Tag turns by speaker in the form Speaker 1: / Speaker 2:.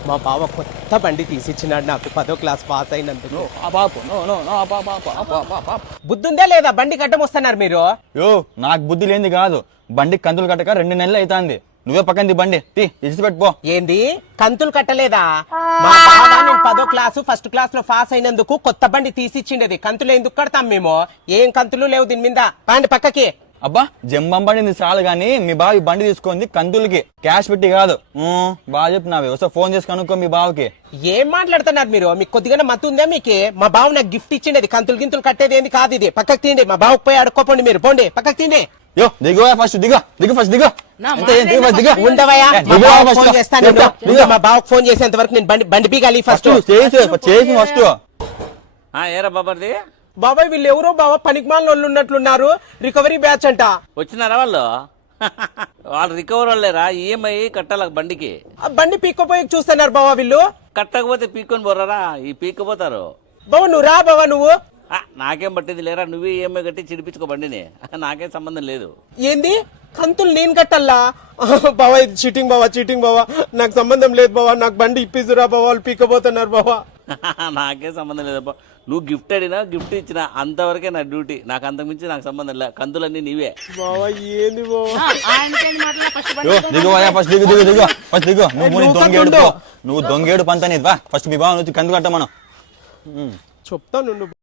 Speaker 1: మా బావ కొత్త బండి తీసిచ్చినాడు నాకు 10వ క్లాస్ పాస్ అయినందుకు. బుద్ధుందే లేదా బండి కట్టం వస్తున్నారు మీరు?
Speaker 2: యో నాకు బుద్ధి లేనిది కాదు, బండి కంతులు కట్టక 2 నెలలు అవుతుంది. నువ్వే పక్కంది బండి ఇచ్చి పెట్టుకో.
Speaker 1: ఏంది కంతులు కట్టలేదా? మా బావ నేను 10వ క్లాసు ఫస్ట్ క్లాస్ లో పాస్ అయినందుకు కొత్త బండి తీసిచ్చిండేది. కంతులు ఎందుకు కడతాం మేము? ఏం కంతులు లేవు దీని మీద. బండి పక్కకి.
Speaker 2: అబ్బా జంబం బండి చాలు గానీ మీ బావ ఈ బండి తీసుకుంది కంతులకి, క్యాష్ పెట్టి కాదు. బాగా చెప్పినావే, ఒకసారి ఫోన్ చేసి కనుక్కో మీ బావకి.
Speaker 1: ఏం మాట్లాడుతున్నారు మీరు? మీకు కొద్దిగానే మత్తు ఉందా? మీకు మా బావ నాకు గిఫ్ట్ ఇచ్చిండేది. కంతులు గింతులు కట్టేది ఏంది కాదు ఇది. పక్కకి తీండి. మా బావకు పోయి అడుక్కోపోండి మీరు. పోండి పక్కకి తీండి.
Speaker 2: యో దిగువా ఫస్ట్, దిగు ఫస్ట్ దిగు.
Speaker 1: ఉండవయ్యా, మా బావకు ఫోన్ చేసేంత వరకు నేను బండి పీగాలి ఫస్ట్.
Speaker 2: చేసి ఫస్ట్.
Speaker 3: ఏరా బాబాది
Speaker 1: బాబాయ్ వీళ్ళు ఎవరో బాబా పనికిమాలిన వాళ్ళు ఉన్నట్లున్నారు. రికవరీ బ్యాచ్ అంట.
Speaker 3: వచ్చినారా వాళ్ళు? వాళ్ళు రికవర్ వాళ్ళేరా, ఈఎంఐ కట్టాల బండికి.
Speaker 1: బండి పీక్కపోయి చూస్తున్నారు బాబా వీళ్ళు.
Speaker 3: కట్టకపోతే పీక్కొని పోరారా, ఈ పీక్కపోతారు.
Speaker 1: బాబా నువ్వు రా బాబా. నువ్వు
Speaker 3: నాకేం పట్టింది లేరా, నువ్వే ఈఎంఐ కట్టి చిడిపించుకో బండిని, నాకేం సంబంధం లేదు.
Speaker 1: ఏంది కంతులు నేను కట్టల్లా? బాబా ఇది చీటింగ్ బాబా, చీటింగ్ బాబా. నాకు సంబంధం లేదు బాబా. నాకు బండి ఇప్పిస్తురా బాబా, వాళ్ళు పీక్కపోతున్నారు బాబా.
Speaker 3: నాకేం సంబంధం లేదబ్బా. నువ్వు గిఫ్ట్ అడినా గిఫ్ట్ ఇచ్చినా అంతవరకే నా డ్యూటీ. నాకు అంతకుమించి నాకు సంబంధం లేదు. కందులన్నీ నీవే.
Speaker 1: బాబా ఏంది బాబా?
Speaker 2: నువ్వు దొంగేడు పంత ఫస్ట్ మీ బావ నుంచి కందు కట్ట మనం
Speaker 1: చెప్తాను.